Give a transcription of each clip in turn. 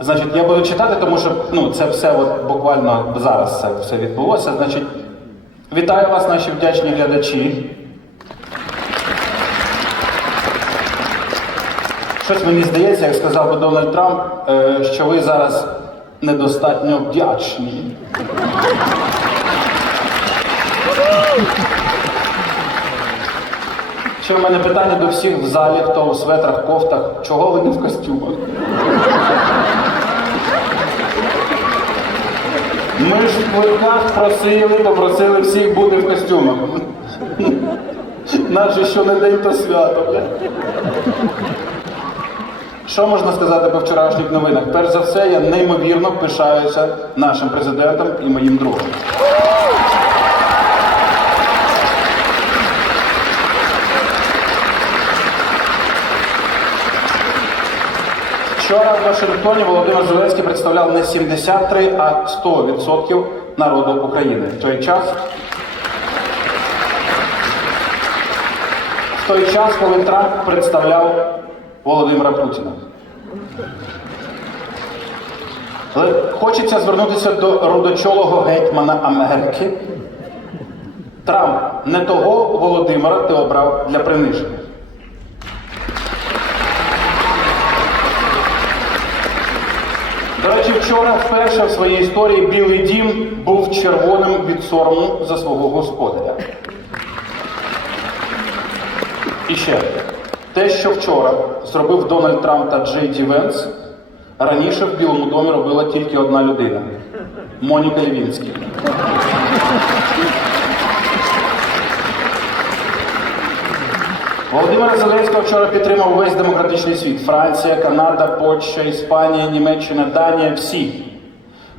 Значить, я буду читати, тому що ну, це все от буквально зараз це все відбулося. Значить, вітаю вас, наші вдячні глядачі. Щось мені здається, як сказав би Дональд Трамп, е, що ви зараз недостатньо вдячні. Ще в мене питання до всіх в залі, хто у светрах, кофтах, чого ви не в костюмах? Ми ж в квитках просили, попросили всіх бути в костюмах. Наче що не день, то свято. Що можна сказати по вчорашніх новинах? Перш за все, я неймовірно пишаюся нашим президентом і моїм другом. Вчора в Вашингтоні Володимир Зеленський представляв не 73, а 100% народу України. В той час, в той час, коли Трамп представляв Володимира Путіна. Але хочеться звернутися до рудочолого гетьмана Америки. Трамп, не того Володимира ти обрав для приниження. До речі, вчора вперше в своїй історії Білий дім був червоним від сорому за свого господаря. І ще те, що вчора зробив Дональд Трамп та Джей Ді Венс, раніше в Білому домі робила тільки одна людина Моніка Лівінський. Володимира Зеленського вчора підтримав весь демократичний світ. Франція, Канада, Польща, Іспанія, Німеччина, Данія всі.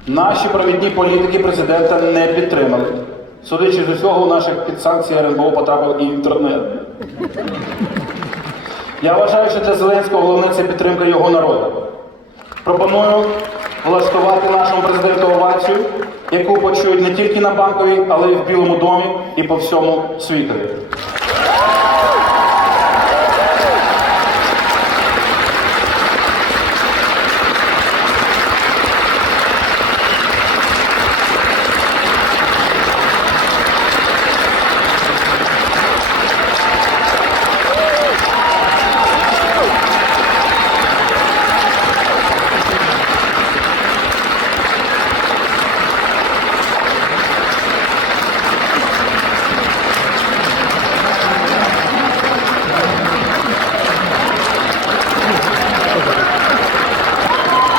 Наші провідні політики президента не підтримали. Судячи з усього, у наших під санкції РНБО потрапив і інтернет. Я вважаю, що для Зеленського головне це підтримка його народу. Пропоную влаштувати нашому президенту овацію, яку почують не тільки на банковій, але й в Білому домі і по всьому світові.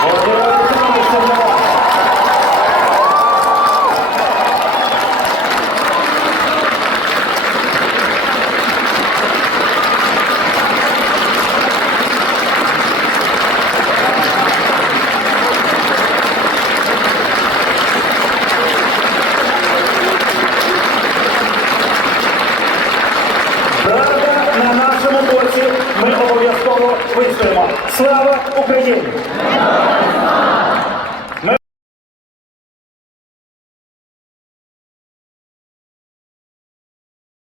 Володимир Олександрович, це для вас. Правда на нашому боці ми обов'язково вистоїмо. Слава Україні!